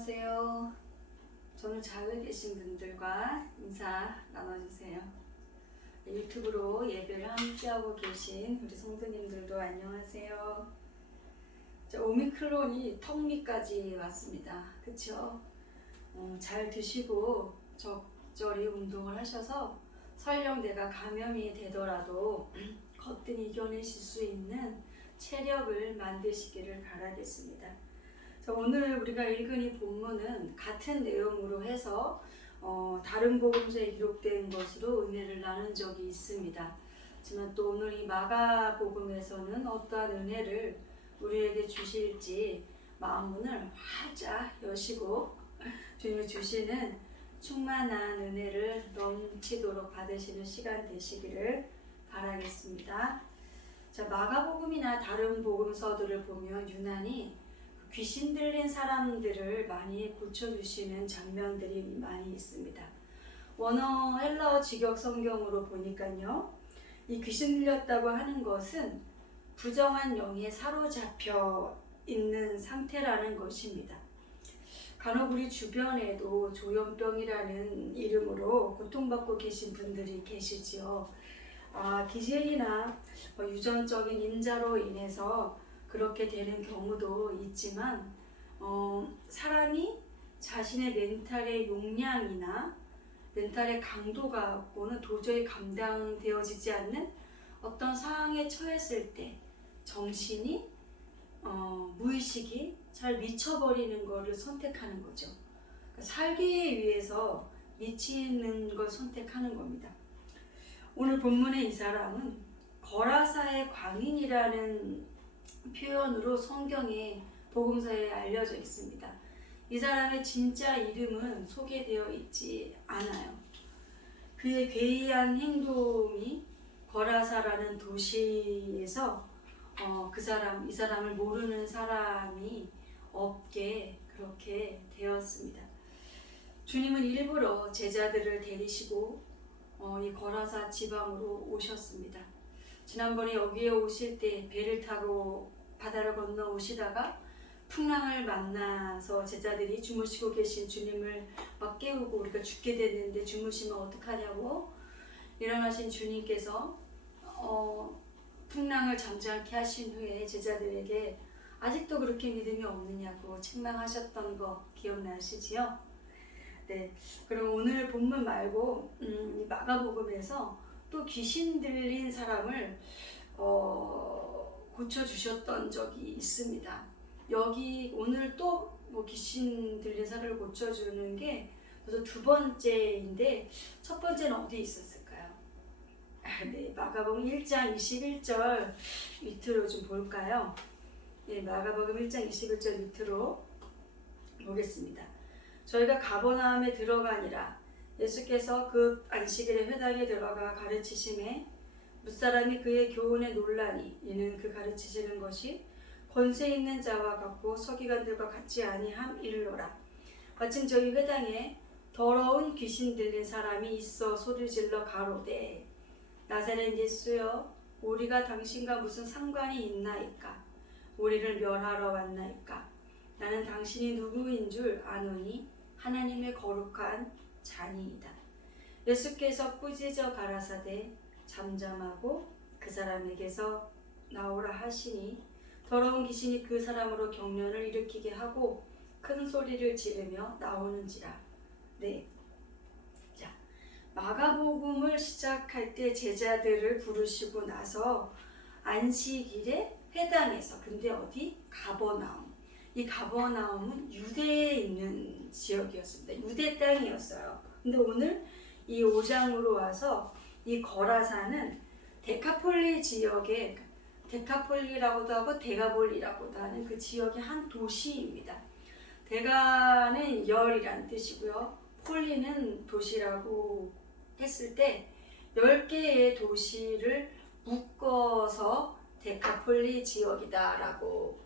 안녕하세요. 저는 좌우에 계신 분들과 인사 나눠주세요. 유튜브로 예배를 함께하고 계신 우리 성도님들도 안녕하세요. 오미크론이 턱 밑까지 왔습니다. 그쵸? 잘 드시고 적절히 운동을 하셔서 설령 내가 감염이 되더라도 거뜬히 이겨내실 수 있는 체력을 만드시기를 바라겠습니다. 오늘 우리가 읽은 이 본문은 같은 내용으로 해서 다른 복음서에 기록된 것으로 은혜를 나눈 적이 있습니다. 하지만 또 오늘 이 마가복음에서는 어떠한 은혜를 우리에게 주실지 마음문을 활짝 여시고 주님이 주시는 충만한 은혜를 넘치도록 받으시는 시간 되시기를 바라겠습니다. 마가복음이나 다른 복음서들을 보면 유난히 귀신 들린 사람들을 많이 고쳐주시는 장면들이 많이 있습니다. 원어 헬라어 직역 성경으로 보니까요, 이 귀신 들렸다고 하는 것은 부정한 영에 사로잡혀 있는 상태라는 것입니다. 간혹 우리 주변에도 조현병이라는 이름으로 고통받고 계신 분들이 계시지요. 기질이나 유전적인 인자로 인해서 그렇게 되는 경우도 있지만 사람이 자신의 멘탈의 용량이나 멘탈의 강도가고는 도저히 감당되어지지 않는 어떤 상황에 처했을 때 정신이 무의식이 잘 미쳐버리는 것을 선택하는 거죠. 그러니까 살기 위해서 미치는 걸 선택하는 겁니다. 오늘 본문의 이 사람은 거라사의 광인이라는 표현으로 성경의 복음서에 알려져 있습니다. 이 사람의 진짜 이름은 소개되어 있지 않아요. 그의 괴이한 행동이 거라사라는 도시에서 이 사람을 모르는 사람이 없게 그렇게 되었습니다. 주님은 일부러 제자들을 데리시고 이 거라사 지방으로 오셨습니다. 지난번에 여기에 오실 때 배를 타고 바다를 건너 오시다가 풍랑을 만나서 제자들이 주무시고 계신 주님을 막 깨우고 우리가 죽게 됐는데 주무시면 어떡하냐고 일어나신 주님께서 풍랑을 잠잠케 하신 후에 제자들에게 아직도 그렇게 믿음이 없느냐고 책망하셨던 거 기억나시지요? 네, 그럼 오늘 본문 말고 마가복음에서 또 귀신 들린 사람을 고쳐주셨던 적이 있습니다. 여기 오늘 또 귀신 들린 사람을 고쳐주는 게 그래서 두 번째인데 첫 번째는 어디 있었을까요? 네, 마가복음 1장 21절 밑으로 좀 볼까요? 네, 마가복음 1장 21절 밑으로 보겠습니다. 저희가 가버나움에 들어가니라. 예수께서 그 안식일에 회당에 들어가 가르치심에 뭇사람이 그의 교훈에 놀라니 이는 그 가르치시는 것이 권세 있는 자와 같고 서기관들과 같지 아니함일로라. 마침 저희 회당에 더러운 귀신 들린 사람이 있어 소리질러 가로되 나사렛 예수여 우리가 당신과 무슨 상관이 있나이까? 우리를 멸하러 왔나이까? 나는 당신이 누구인 줄 아노니 하나님의 거룩한 자니이다. 예수께서 꾸짖어 가라사대 잠잠하고 그 사람에게서 나오라 하시니 더러운 귀신이 그 사람으로 경련을 일으키게 하고 큰 소리를 지르며 나오는지라. 네. 자, 마가복음을 시작할 때 제자들을 부르시고 나서 안식일에 회당에서 근데 어디? 가버나움. 이 가버나움은 유대에 있는 지역이었습니다. 유대 땅이었어요. 근데 오늘 이 5장으로 와서 이 거라사는 데카폴리 지역의 데카폴리라고도 하고 데가볼리라고도 하는 그 지역의 한 도시입니다. 데가는 열이란 뜻이고요. 폴리는 도시라고 했을 때 10개의 도시를 묶어서 데카폴리 지역이다라고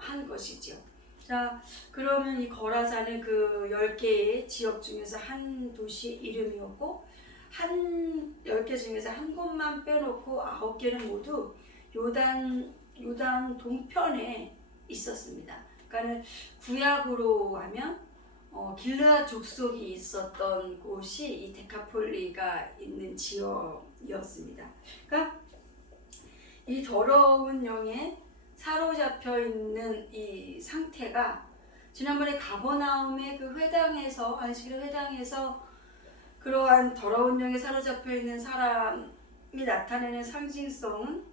한 것이죠. 자, 그러면 이 거라사는 그 10개의 지역 중에서 한 도시 이름이었고 10개 중에서 한 곳만 빼놓고 9개는 모두 요단 동편에 있었습니다. 그러니까는 구약으로 하면 길르앗 족속이 있었던 곳이 이 데카폴리가 있는 지역이었습니다. 그러니까 이 더러운 영에 사로잡혀 있는 이 상태가 지난번에 가버나움의 그 회당에서 안식일 회당에서 그러한 더러운 영에 사로잡혀 있는 사람이 나타내는 상징성은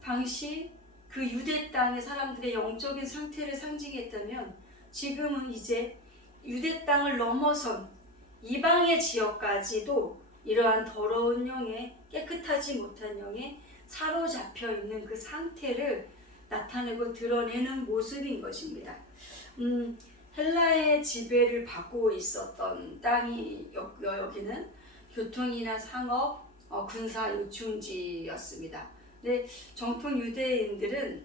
당시 그 유대 땅의 사람들의 영적인 상태를 상징했다면 지금은 이제 유대 땅을 넘어선 이방의 지역까지도 이러한 더러운 영에 깨끗하지 못한 영에 사로잡혀 있는 그 상태를 나타내고 드러내는 모습인 것입니다. 헬라의 지배를 받고 있었던 땅이 여기는 교통이나 상업, 군사 요충지였습니다. 근데 정통 유대인들은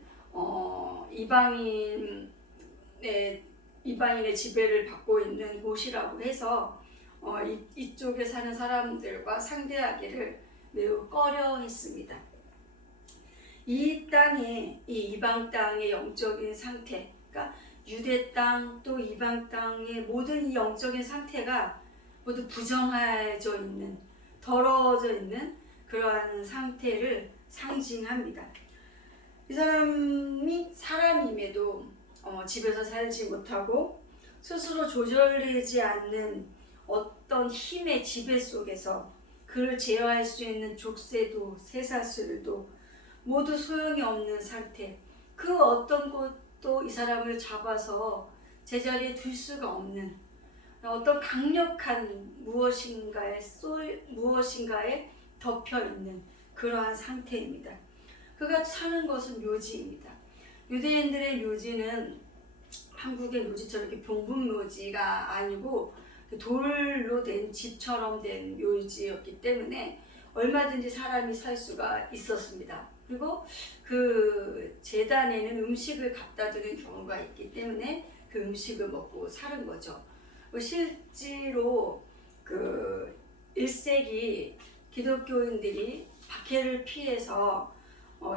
이방인의 지배를 받고 있는 곳이라고 해서 이쪽에 사는 사람들과 상대하기를 매우 꺼려했습니다. 이 땅의 이 이방 땅의 영적인 상태, 그러니까 유대 땅 또 이방 땅의 모든 이 영적인 상태가 모두 부정해져 있는, 더러워져 있는 그러한 상태를 상징합니다. 이 사람이 사람임에도 집에서 살지 못하고 스스로 조절되지 않는 어떤 힘의 지배 속에서 그를 제어할 수 있는 족쇄도 쇠사슬도 모두 소용이 없는 상태, 그 어떤 것도 이 사람을 잡아서 제자리에 둘 수가 없는 어떤 강력한 무엇인가에 덮여 있는 그러한 상태입니다. 그가 사는 것은 묘지입니다. 유대인들의 묘지는 한국의 묘지처럼 이렇게 봉분 묘지가 아니고 돌로 된 집처럼 된 묘지였기 때문에 얼마든지 사람이 살 수가 있었습니다. 그리고 그 제단에는 음식을 갖다 두는 경우가 있기 때문에 그 음식을 먹고 사는 거죠. 실제로 그 1세기 기독교인들이 박해를 피해서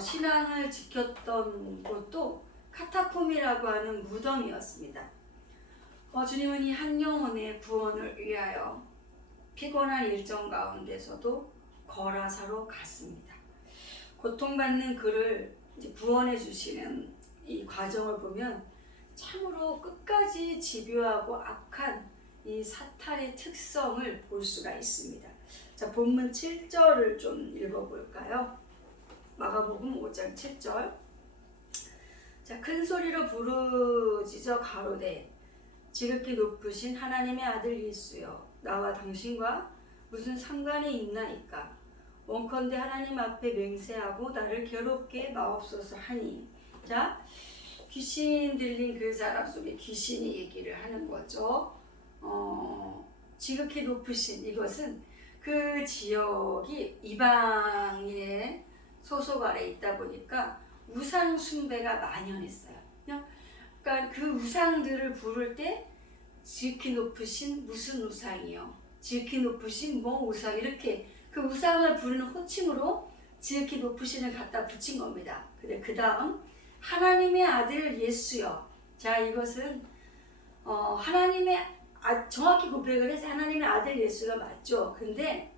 신앙을 지켰던 곳도 카타콤이라고 하는 무덤이었습니다. 주님은 이 한 영혼의 구원을 위하여 피곤한 일정 가운데서도 거라사로 갔습니다. 고통받는 그를 구원해 주시는 이 과정을 보면 참으로 끝까지 집요하고 악한 이 사탄의 특성을 볼 수가 있습니다. 자, 본문 7절을 좀 읽어볼까요? 마가복음 5장 7절. 자, 큰 소리로 부르짖어 가로되 지극히 높으신 하나님의 아들 예수여, 나와 당신과 무슨 상관이 있나이까? 원컨대 하나님 앞에 맹세하고 나를 괴롭게 마옵소서 하니. 자, 귀신 들린 그 사람 속에 귀신이 얘기를 하는 거죠. 지극히 높으신, 이것은 그 지역이 이방인의 소속 아래 있다 보니까 우상 숭배가 만연했어요. 그러니까 그 우상들을 부를 때 지극히 높으신 무슨 우상이요, 지극히 높으신 뭐 우상, 이렇게 그 우상을 부르는 호칭으로 지극히 높으신을 갖다 붙인 겁니다. 근데 그 다음 하나님의 아들 예수여. 자, 이것은 정확히 고백을 해서 하나님의 아들 예수가 맞죠. 근데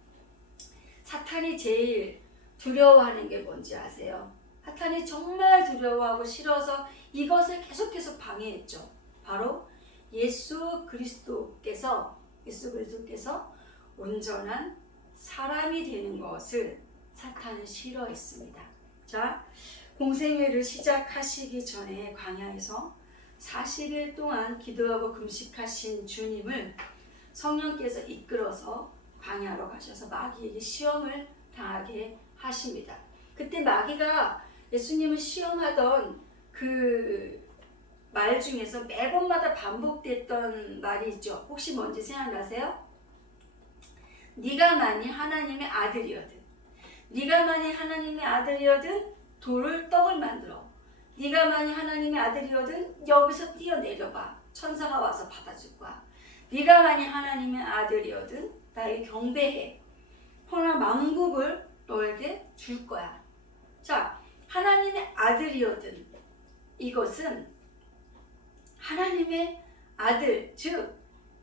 사탄이 제일 두려워하는 게 뭔지 아세요? 사탄이 정말 두려워하고 싫어서 이것을 계속 방해했죠. 바로 예수 그리스도께서 온전한 사람이 되는 것을 사탄은 싫어했습니다. 자, 공생애를 시작하시기 전에 광야에서 40일 동안 기도하고 금식하신 주님을 성령께서 이끌어서 광야로 가셔서 마귀에게 시험을 당하게 하십니다. 그때 마귀가 예수님을 시험하던 그 말 중에서 매번마다 반복됐던 말이 있죠. 혹시 뭔지 생각나세요? 네가 만일 하나님의 아들이거든, 네가 만일 하나님의 아들이거든 돌을 떡을 만들어, 네가 만일 하나님의 아들이거든 여기서 뛰어내려봐, 천사가 와서 받아줄 거야. 네가 만일 하나님의 아들이거든 나에게 경배해, 허나 만국을 너에게 줄 거야. 자, 하나님의 아들이거든, 이것은 하나님의 아들, 즉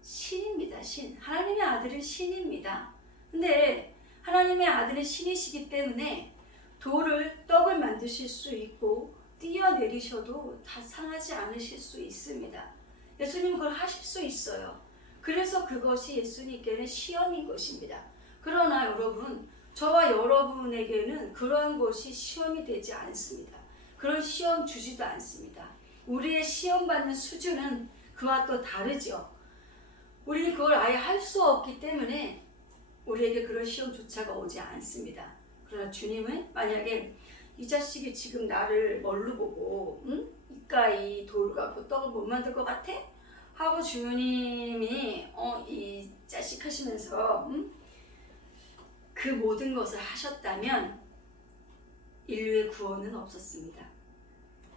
신입니다. 신. 하나님의 아들은 신입니다. 근데 하나님의 아들은 신이시기 때문에 돌을 떡을 만드실 수 있고 뛰어내리셔도 다 상하지 않으실 수 있습니다. 예수님은 그걸 하실 수 있어요. 그래서 그것이 예수님께는 시험인 것입니다. 그러나 여러분, 저와 여러분에게는 그러한 것이 시험이 되지 않습니다. 그런 시험 주지도 않습니다. 우리의 시험받는 수준은 그와 또 다르죠. 우리는 그걸 아예 할 수 없기 때문에 우리에게 그런 시험조차가 오지 않습니다. 그러나 주님은 만약에 이 자식이 지금 나를 뭘로 보고 이까이 돌 갖고 떡을 못 만들 것 같아? 하고 주님이 이 자식 하시면서 그 모든 것을 하셨다면 인류의 구원은 없었습니다.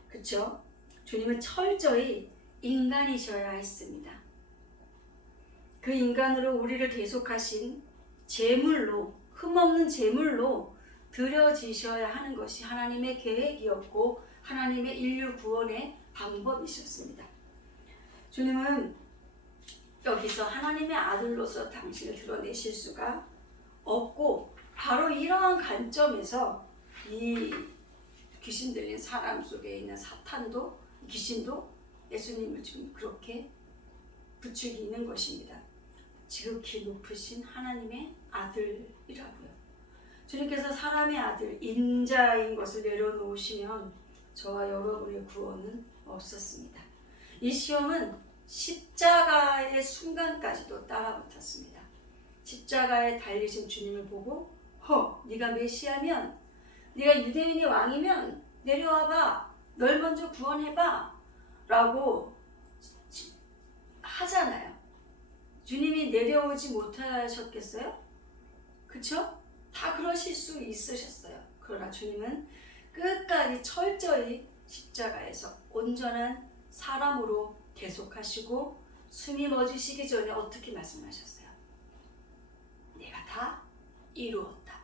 그렇죠? 주님은 철저히 인간이셔야 했습니다. 그 인간으로 우리를 대속하신 제물로, 흠없는 제물로 드려지셔야 하는 것이 하나님의 계획이었고 하나님의 인류 구원의 방법이셨습니다. 주님은 여기서 하나님의 아들로서 당신을 드러내실 수가 없고 바로 이러한 관점에서 이 귀신 들린 사람 속에 있는 사탄도 귀신도 예수님을 지금 그렇게 부추기는 것입니다. 지극히 높으신 하나님의 아들이라고요. 주님께서 사람의 아들, 인자인 것을 내려놓으시면 저와 여러분의 구원은 없었습니다. 이 시험은 십자가의 순간까지도 따라붙었습니다. 십자가에 달리신 주님을 보고 네가 메시아면, 네가 유대인의 왕이면 내려와봐, 널 먼저 구원해봐 라고 하잖아요. 주님이 내려오지 못하셨겠어요? 그쵸? 다 그러실 수 있으셨어요. 그러나 주님은 끝까지 철저히 십자가에서 온전한 사람으로 계속하시고 숨이 멎으시기 전에 어떻게 말씀하셨어요? 내가 다 이루었다.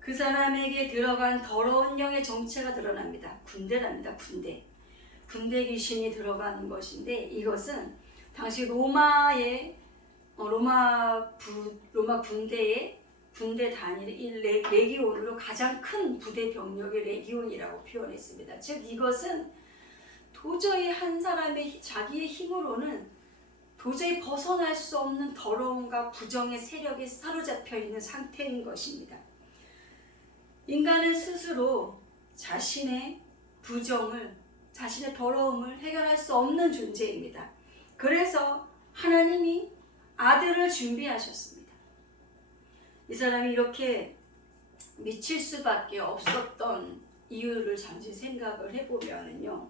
그 사람에게 들어간 더러운 영의 정체가 드러납니다. 군대랍니다. 군대 귀신이 들어가는 것인데 이것은 당시 로마 군대의 군대 단위를 레기온으로 가장 큰 부대 병력의 레기온이라고 표현했습니다. 즉 이것은 도저히 한 사람의 자기의 힘으로는 도저히 벗어날 수 없는 더러움과 부정의 세력에 사로잡혀 있는 상태인 것입니다. 인간은 스스로 자신의 부정을, 자신의 더러움을 해결할 수 없는 존재입니다. 그래서 하나님이 아들을 준비하셨습니다. 이 사람이 이렇게 미칠 수밖에 없었던 이유를 잠시 생각을 해보면요,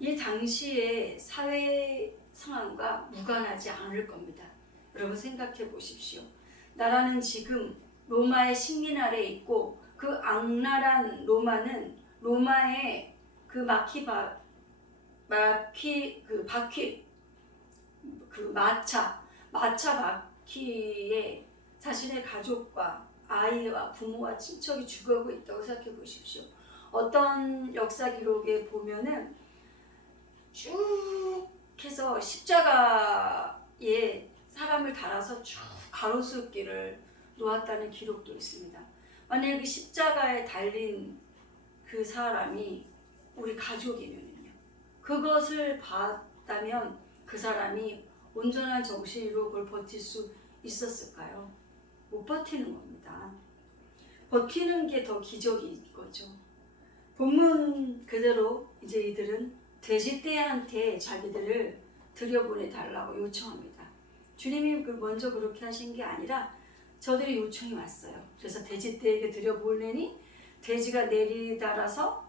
이 당시의 사회 상황과 무관하지 않을 겁니다. 여러분 생각해 보십시오. 나라는 지금 로마의 식민 아래에 있고 그 악랄한 로마는 로마의 그 마차 바퀴에 자신의 가족과 아이와 부모와 친척이 죽어가고 있다고 생각해 보십시오. 어떤 역사 기록에 보면은 쭉 해서 십자가에 사람을 달아서 쭉 가로수길을 놓았다는 기록도 있습니다. 만약에 그 십자가에 달린 그 사람이 우리 가족이면요, 그것을 봤다면 그 사람이 온전한 정신으로 그걸 버틸 수 있었을까요? 못 버티는 겁니다. 버티는 게 더 기적인 거죠. 본문 그대로 이제 이들은 돼지떼한테 자기들을 들여보내달라고 요청합니다. 주님이 먼저 그렇게 하신 게 아니라 저들이 요청이 왔어요. 그래서 돼지떼에게 들여보내니 돼지가 내리달아서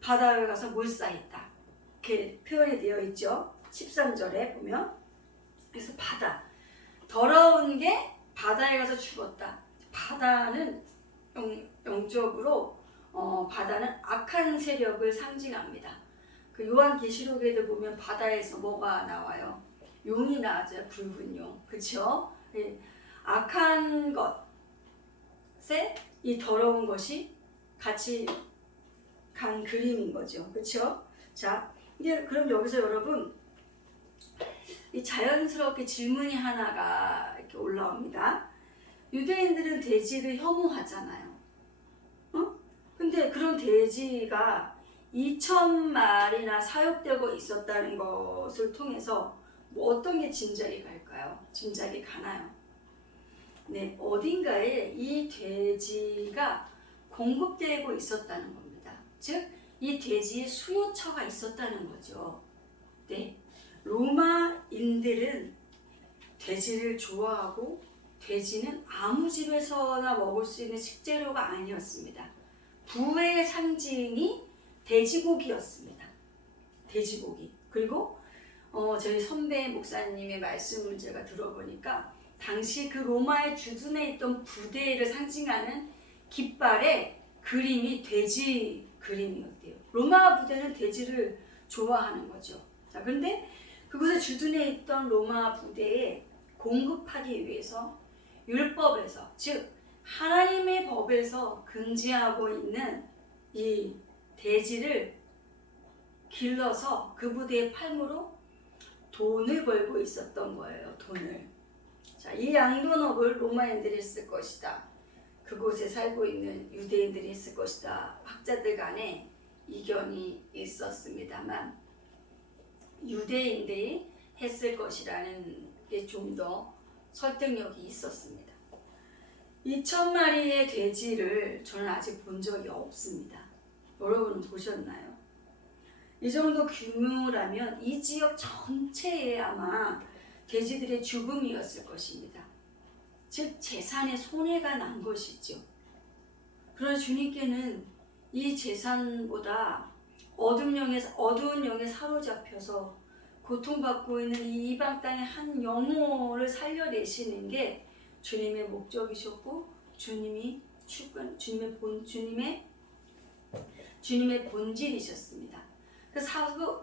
바다에 가서 몰사했다. 이렇게 표현이 되어 있죠. 13절에 보면. 그래서 바다, 더러운 게 바다에 가서 죽었다. 바다는 영적으로 바다는 악한 세력을 상징합니다. 그 요한계시록에도 보면 바다에서 뭐가 나와요? 용이 나와요. 붉은 용. 그렇죠? 네. 악한 것에 이 더러운 것이 같이 간 그림인 거죠. 그렇죠? 자, 이게 그럼 여기서 여러분 이 자연스럽게 질문이 하나가 이렇게 올라옵니다. 유대인들은 돼지를 혐오하잖아요. 근데 그런 돼지가 2,000마리나 사육되고 있었다는 것을 통해서 뭐 어떤 게 짐작이 갈까요? 짐작이 가나요? 네, 어딘가에 이 돼지가 공급되고 있었다는 겁니다. 즉, 이 돼지의 수요처가 있었다는 거죠. 네, 로마인들은 돼지를 좋아하고 돼지는 아무 집에서나 먹을 수 있는 식재료가 아니었습니다. 부의 상징이 돼지고기였습니다. 돼지고기. 그리고 저희 선배 목사님의 말씀을 제가 들어보니까 당시 그 로마의 주둔해 있던 부대를 상징하는 깃발의 그림이 돼지 그림이었대요. 로마 부대는 돼지를 좋아하는 거죠. 자, 그런데 그곳에 주둔해 있던 로마 부대에 공급하기 위해서 율법에서, 즉 하나님의 법에서 금지하고 있는 이 돼지를 길러서 그 부대에 팔므로 돈을 벌고 있었던 거예요. 돈을. 자, 이 양돈업을 로마인들이 했을 것이다. 그곳에 살고 있는 유대인들이 했을 것이다. 학자들 간에 이견이 있었습니다만 유대인들이 했을 것이라는 게 좀 더 설득력이 있었습니다. 2,000마리의 돼지를 저는 아직 본 적이 없습니다. 여러분은 보셨나요? 이 정도 규모라면 이 지역 전체에 아마 돼지들의 죽음이었을 것입니다. 즉 재산에 손해가 난 것이죠. 그러나 주님께는 이 재산보다 어두운 영에 사로잡혀서 고통받고 있는 이 이방 땅의 한 영혼을 살려내시는 게 주님의 목적이셨고 주님의 본질이셨습니다. 그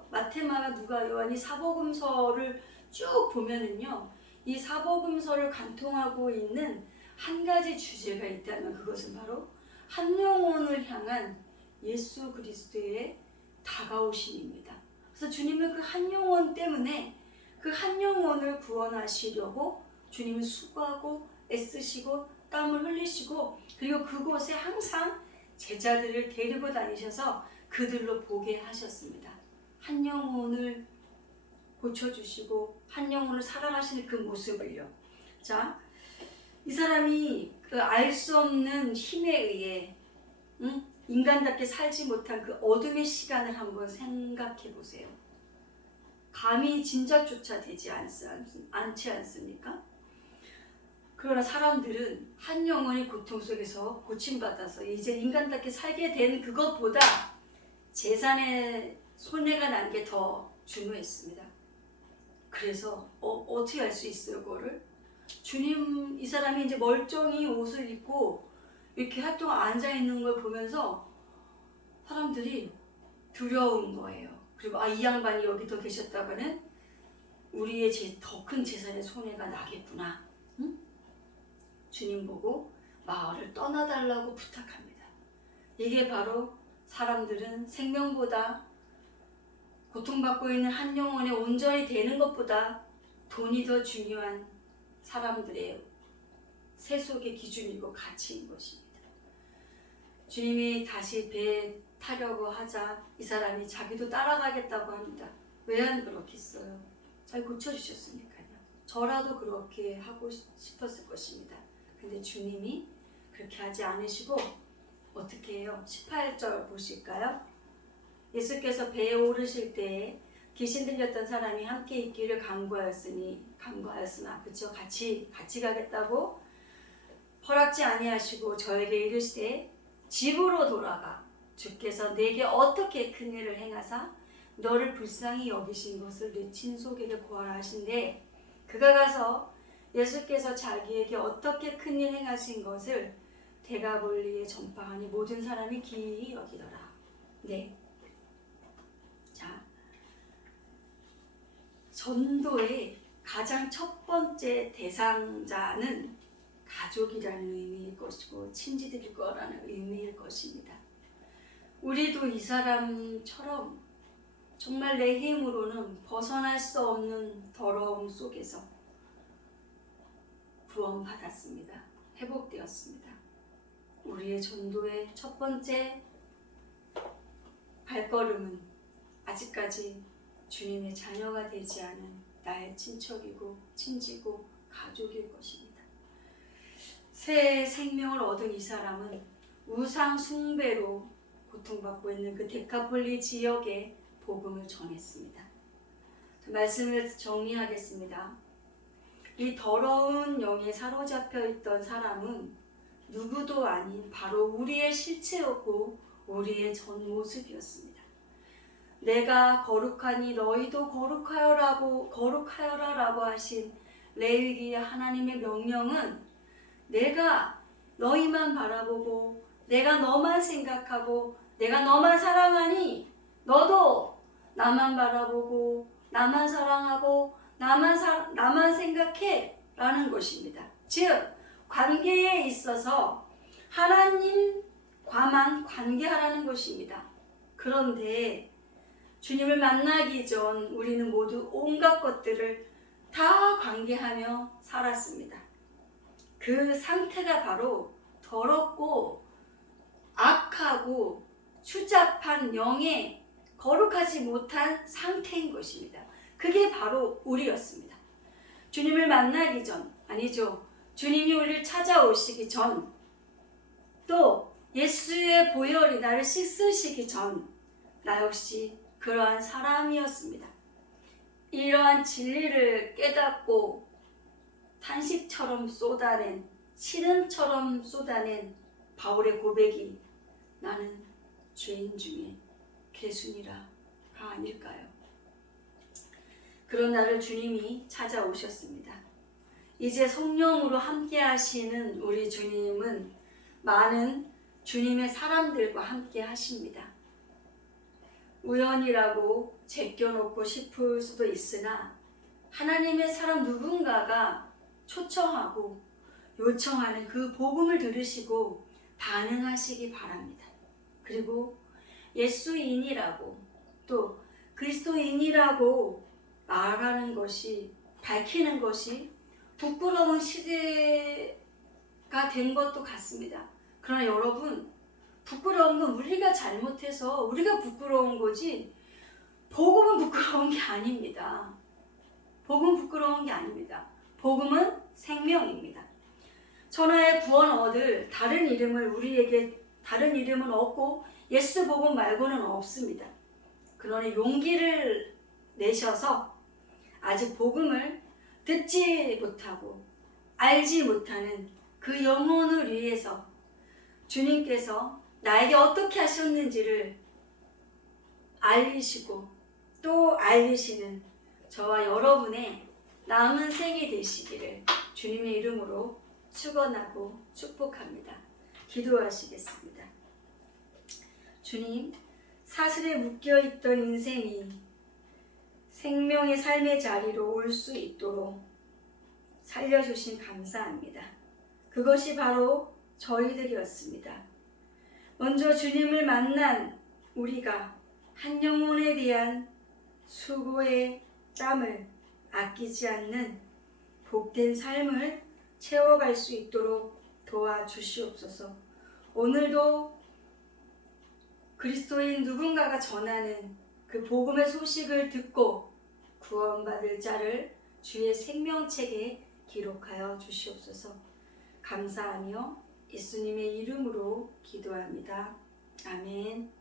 마태, 마가, 누가, 요한이 사복음서를 쭉 보면은요, 이 사복음서를 관통하고 있는 한 가지 주제가 있다면 그것은 바로 한 영혼을 향한 예수 그리스도의 다가오심입니다. 그래서 주님은 그 한 영혼 때문에 그 한 영혼을 구원하시려고 주님은 수고하고 애쓰시고 땀을 흘리시고 그리고 그곳에 항상 제자들을 데리고 다니셔서 그들로 보게 하셨습니다. 한 영혼을 고쳐주시고 한 영혼을 사랑하시는 그 모습을요. 자, 이 사람이 그 알 수 없는 힘에 의해 인간답게 살지 못한 그 어둠의 시간을 한번 생각해 보세요. 감히 짐작조차 되지 않지 않습니까? 그러나 사람들은 한 영혼이 고통 속에서 고침받아서 이제 인간답게 살게 된 그것보다 재산에 손해가 난 게 더 중요했습니다. 그래서 어떻게 할 수 있어요, 그거를? 주님, 이 사람이 이제 멀쩡히 옷을 입고 이렇게 활동을 앉아 있는 걸 보면서 사람들이 두려운 거예요. 그리고 이 양반이 여기 더 계셨다가는 우리의 더 큰 재산에 손해가 나겠구나. 응? 주님 보고 마을을 떠나달라고 부탁합니다. 이게 바로 사람들은 생명보다 고통받고 있는 한 영혼에 온전히 되는 것보다 돈이 더 중요한 사람들의 세속의 기준이고 가치인 것입니다. 주님이 다시 배에 타려고 하자 이 사람이 자기도 따라가겠다고 합니다. 왜 안 그렇겠어요? 잘 고쳐주셨으니까요. 저라도 그렇게 하고 싶었을 것입니다. 근데 주님이 그렇게 하지 않으시고 어떻게 해요? 18절 보실까요? 예수께서 배에 오르실 때에 귀신 들렸던 사람이 함께 있기를 간구하였으나 그쵸? 같이 가겠다고 허락지 아니하시고 저에게 이르시되 집으로 돌아가 주께서 내게 어떻게 큰 일을 행하사 너를 불쌍히 여기신 것을 내 친속에게 고하라 하신대. 그가 가서 예수께서 자기에게 어떻게 큰 일 행하신 것을 대가볼리에 전파하니 모든 사람이 기이히 여기더라. 네. 자, 전도의 가장 첫 번째 대상자는 가족이라는 의미일 것이고 친지들일 거라는 의미일 것입니다. 우리도 이 사람처럼 정말 내 힘으로는 벗어날 수 없는 더러움 속에서 구원받았습니다. 회복되었습니다. 우리의 전도의 첫 번째 발걸음은 아직까지 주님의 자녀가 되지 않은 나의 친척이고 친지고 가족일 것입니다. 새 생명을 얻은 이 사람은 우상 숭배로 고통받고 있는 그 데카폴리 지역에 복음을 전했습니다. 말씀을 정리하겠습니다. 이 더러운 영에 사로잡혀 있던 사람은 누구도 아닌 바로 우리의 실체였고 우리의 전 모습이었습니다. 내가 거룩하니 너희도 거룩하여라라고 하신 레위기의 하나님의 명령은 내가 너희만 바라보고 내가 너만 생각하고 내가 너만 사랑하니 너도 나만 바라보고 나만 사랑하고 나만 생각해 라는 것입니다. 즉 관계에 있어서 하나님과만 관계하라는 것입니다. 그런데 주님을 만나기 전 우리는 모두 온갖 것들을 다 관계하며 살았습니다. 그 상태가 바로 더럽고 악하고 추잡한 영에 거룩하지 못한 상태인 것입니다. 그게 바로 우리였습니다. 주님을 만나기 전, 아니죠. 주님이 우리를 찾아오시기 전, 또 예수의 보혈이 나를 씻으시기 전, 나 역시 그러한 사람이었습니다. 이러한 진리를 깨닫고 탄식처럼 쏟아낸, 시름처럼 쏟아낸 바울의 고백이 나는 죄인 중에 괴순이라가 아닐까요? 그런 나를 주님이 찾아오셨습니다. 이제 성령으로 함께 하시는 우리 주님은 많은 주님의 사람들과 함께 하십니다. 우연이라고 제껴놓고 싶을 수도 있으나 하나님의 사람 누군가가 초청하고 요청하는 그 복음을 들으시고 반응하시기 바랍니다. 그리고 예수인이라고 또 그리스도인이라고 말하는 것이, 밝히는 것이 부끄러운 시대가 된 것도 같습니다. 그러나 여러분, 부끄러운 건 우리가 잘못해서 우리가 부끄러운 거지 복음은 부끄러운 게 아닙니다. 복음은 부끄러운 게 아닙니다. 복음은 생명입니다. 천하의 구원 얻을 다른 이름을 우리에게 다른 이름은 없고 예수 복음 말고는 없습니다. 그러나 용기를 내셔서 아직 복음을 듣지 못하고 알지 못하는 그 영혼을 위해서 주님께서 나에게 어떻게 하셨는지를 알리시고 또 알리시는 저와 여러분의 남은 생이 되시기를 주님의 이름으로 축원하고 축복합니다. 기도하시겠습니다. 주님, 사슬에 묶여있던 인생이 생명의 삶의 자리로 올 수 있도록 살려주신 감사합니다. 그것이 바로 저희들이었습니다. 먼저 주님을 만난 우리가 한 영혼에 대한 수고의 땀을 아끼지 않는 복된 삶을 채워갈 수 있도록 도와주시옵소서. 오늘도 그리스도인 누군가가 전하는 그 복음의 소식을 듣고 구원받을 자를 주의 생명책에 기록하여 주시옵소서. 감사하며 예수님의 이름으로 기도합니다. 아멘.